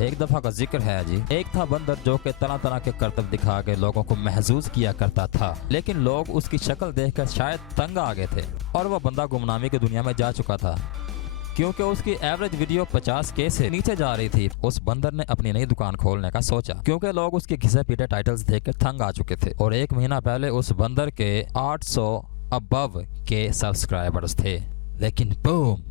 एक दफा का जिक्र है जी। एक था बंदर जो कि तरह तरह के करतब दिखा के लोगों को महसूस किया करता था, लेकिन लोग उसकी शक्ल देखकर शायद तंग आ गए थे और वह बंदा गुमनामी की दुनिया में जा चुका था क्योंकि उसकी एवरेज वीडियो 50K से नीचे जा रही थी। उस बंदर ने अपनी नई दुकान खोलने का सोचा क्योंकि लोग उसके घिसे पीटे टाइटल्स देखकर तंग आ चुके थे और एक महीना पहले उस बंदर के 800 अबव के सब्सक्राइबर्स थे, लेकिन बूम,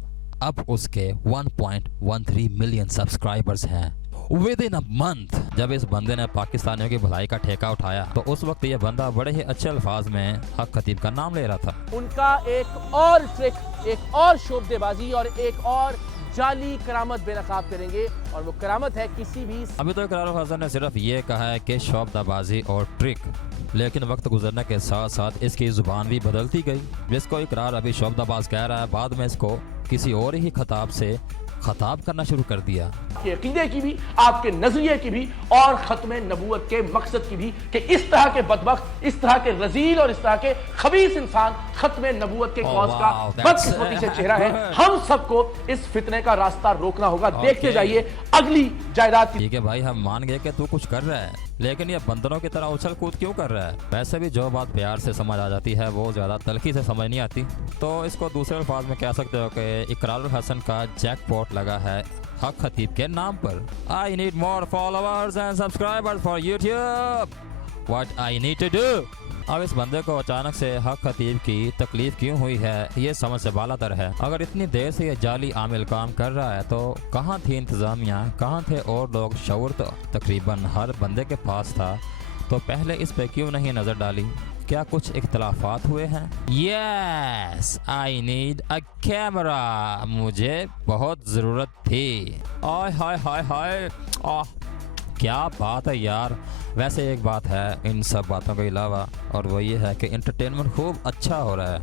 अब उसके 1.13 मिलियन सब्सक्राइबर्स हैं विद इन अ मंथ। जब इस बंदे ने पाकिस्तानियों की भलाई का ठेका उठाया तो उस वक्त ये बंदा बड़े ही अच्छे अल्फाज में हक खतीब का नाम ले रहा था। उनका एक और ट्रिक, एक और शोबदेबाजी और एक और जाली करामत बेनकाब करेंगे और वो करामत है किसी भी। अभी तो इकरार हसन ने सिर्फ ये कहा है कि शोबदाबाजी और ट्रिक, लेकिन वक्त गुजरने के साथ साथ इसकी जुबान भी बदलती गई। जिसको इकरार अभी शोबदाबाज कह रहा है, बाद में इसको किसी और ही खिताब से खताब करना शुरू कर दिया। आपके अकीदे की भी, आपके नजरिए की भी और खत्म नबूवत के मकसद की भी कि इस तरह के बदबख्त, इस तरह के रजील और इस तरह के खबीस इंसान खत्म नबूवत के कौज का बदकिस्मती से चेहरा है। हम सबको इस फितने का रास्ता रोकना होगा। देखते जाइए अगली जायदाद की। ठीक है भाई, हम मान गए कि तू कुछ कर रहा है, लेकिन ये बंदरों की तरह उछल कूद क्यों कर रहा है? वैसे भी जो बात प्यार से समझ आ जाती है वो ज्यादा तलखी से समझ नहीं आती। तो इसको दूसरे अल्फाज में कह सकते हो कि इकरार हसन का जैकपॉट लगा है हक खतीब के नाम पर। I need more followers and subscribers for YouTube, what I need to do. अब इस बंदे को अचानक से हक खतीब की तकलीफ क्यों हुई है ये समझ से बालातर है। अगर इतनी देर से ये जाली आमिल काम कर रहा है तो कहाँ थी इंतजामिया, कहाँ थे और लोग? शऊर तो तकरीबन हर बंदे के पास था, तो पहले इस पे क्यों नहीं नजर डाली? क्या कुछ इख्तलाफात हुए हैं? Yes, I need a camera, मुझे बहुत जरूरत थी। आय हाय हाय हाय, क्या बात है यार। वैसे एक बात है इन सब बातों के अलावा, और वो ये है कि इंटरटेनमेंट खूब अच्छा हो रहा है।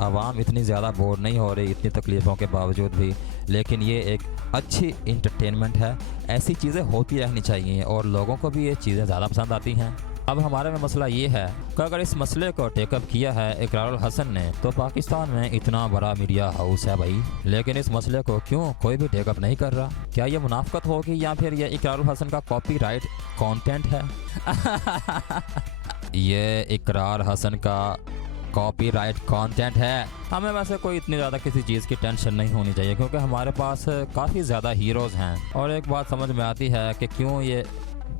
आवाम इतनी ज़्यादा बोर नहीं हो रही इतनी तकलीफ़ों के बावजूद भी, लेकिन ये एक अच्छी इंटरटेनमेंट है। ऐसी चीज़ें होती रहनी चाहिए और लोगों को भी ये चीज़ें ज़्यादा पसंद आती हैं। अब हमारे में मसला ये है कि अगर इस मसले को टेकअप किया है इकरार हसन ने, तो पाकिस्तान में इतना बड़ा मीडिया हाउस है भाई, लेकिन इस मसले को क्यों कोई भी टेकअप नहीं कर रहा? क्या ये मुनाफकत होगी या फिर ये इकरार हसन का कॉपीराइट कंटेंट है? ये इकरार हसन का कॉपीराइट कंटेंट है। हमें वैसे कोई इतनी ज़्यादा किसी चीज़ की टेंशन नहीं होनी चाहिए क्योंकि हमारे पास काफ़ी ज़्यादा हीरोज़ हैं। और एक बात समझ में आती है कि क्यों ये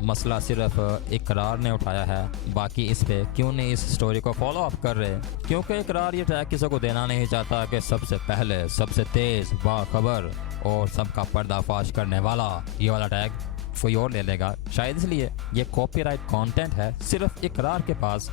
मसला सिर्फ इकरार ने उठाया है, बाकी इस पे क्यों नहीं इस स्टोरी को फॉलो अप कर रहे? क्योंकि इकरार ये टैग किसी को देना नहीं चाहता कि सबसे पहले, सबसे तेज, बाखबर और सबका पर्दाफाश करने वाला, ये वाला टैग कोई और ले लेगा। शायद इसलिए ये कॉपीराइट कंटेंट है सिर्फ इकरार के पास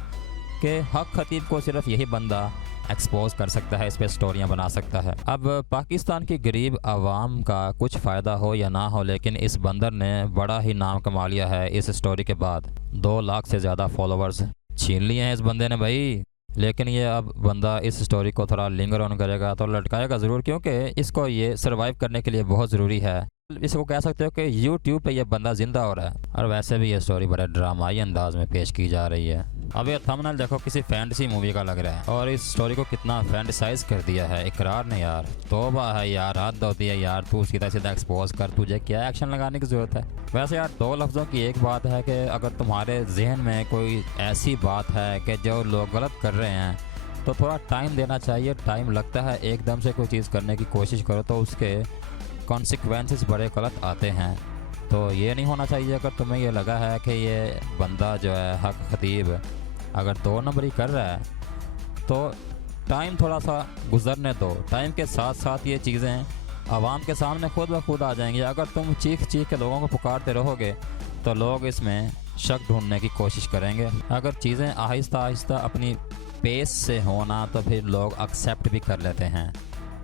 कि हक खतीब को सिर्फ यही बंदा एक्सपोज कर सकता है, इस पे स्टोरियां बना सकता है। अब पाकिस्तान की गरीब आवाम का कुछ फ़ायदा हो या ना हो, लेकिन इस बंदर ने बड़ा ही नाम कमा लिया है। इस स्टोरी के बाद 2 लाख से ज़्यादा फॉलोअर्स छीन लिए हैं इस बंदे ने भाई। लेकिन ये अब बंदा इस स्टोरी को थोड़ा लिंगर ऑन करेगा तो लटकाएगा ज़रूर, क्योंकि इसको ये सर्वाइव करने के लिए बहुत ज़रूरी है। इसको कह सकते हो कि यूट्यूब पे ये बंदा जिंदा हो रहा है। और वैसे भी ये स्टोरी बड़े ड्रामाई अंदाज में पेश की जा रही है। अब ये थंबनेल देखो, किसी फैंटेसी मूवी का लग रहा है और इस स्टोरी को कितना फैंटेसाइज कर दिया है इकरार ने यार। तौबा है यार, हद होती है यार। तू सीधा सीधा एक्सपोज कर, तुझे क्या एक्शन लगाने की ज़रूरत है? वैसे यार 2 लफ्ज़ों की एक बात है कि अगर तुम्हारे जहन में कोई ऐसी बात है कि जो लोग गलत कर रहे हैं तो थोड़ा टाइम देना चाहिए। टाइम लगता है, एकदम से कोई चीज़ करने की कोशिश करो तो उसके कॉन्सिक्वेंसेस बड़े गलत आते हैं। तो ये नहीं होना चाहिए। अगर तुम्हें ये लगा है कि ये बंदा जो है हक खतीब अगर 2 नंबरी कर रहा है तो टाइम थोड़ा सा गुजरने दो। टाइम के साथ साथ ये चीज़ें आवाम के सामने खुद ब खुद आ जाएंगी। अगर तुम चीख चीख के लोगों को पुकारते रहोगे तो लोग इसमें शक ढूंढने की कोशिश करेंगे। अगर चीज़ें आहिस्ता आहिस्ता अपनी पेस से होना तो फिर लोग एक्सेप्ट भी कर लेते हैं।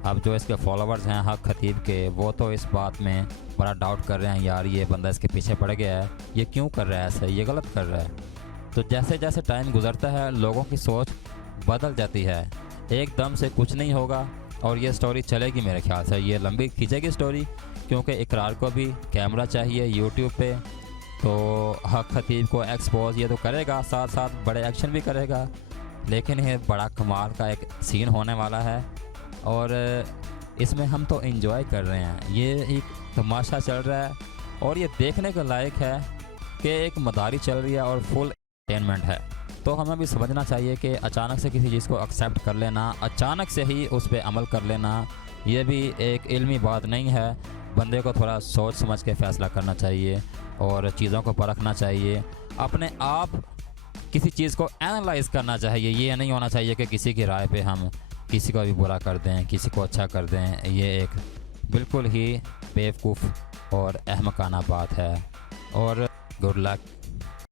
अब जो इसके फॉलोअर्स हैं हक खतीब के, वो तो इस बात में बड़ा डाउट कर रहे हैं, यार ये बंदा इसके पीछे पड़ गया है, ये क्यों कर रहा है ऐसे, ये गलत कर रहा है। तो जैसे जैसे टाइम गुजरता है लोगों की सोच बदल जाती है। एकदम से कुछ नहीं होगा और ये स्टोरी चलेगी, मेरे ख्याल से ये लंबी खींचेगी स्टोरी, क्योंकि इकरार को भी कैमरा चाहिए यूट्यूब पे। तो हक खतीब को एक्सपोज ये तो करेगा, साथ साथ बड़े एक्शन भी करेगा। लेकिन ये बड़ा कमाल का एक सीन होने वाला है और इसमें हम तो एंजॉय कर रहे हैं। ये एक तमाशा चल रहा है और ये देखने के लायक है कि एक मदारी चल रही है और फुल एंटरटेनमेंट है। तो हमें भी समझना चाहिए कि अचानक से किसी चीज़ को एक्सेप्ट कर लेना, अचानक से ही उस पर अमल कर लेना, ये भी एक इल्मी बात नहीं है। बंदे को थोड़ा सोच समझ के फ़ैसला करना चाहिए और चीज़ों को परखना चाहिए, अपने आप किसी चीज़ को एनालाइज़ करना चाहिए। ये नहीं होना चाहिए कि किसी की राय पे हम किसी को भी बुरा कर दें, किसी को अच्छा कर दें। ये एक बिल्कुल ही बेवकूफ़ और अहमकाना बात है। और गुड लक।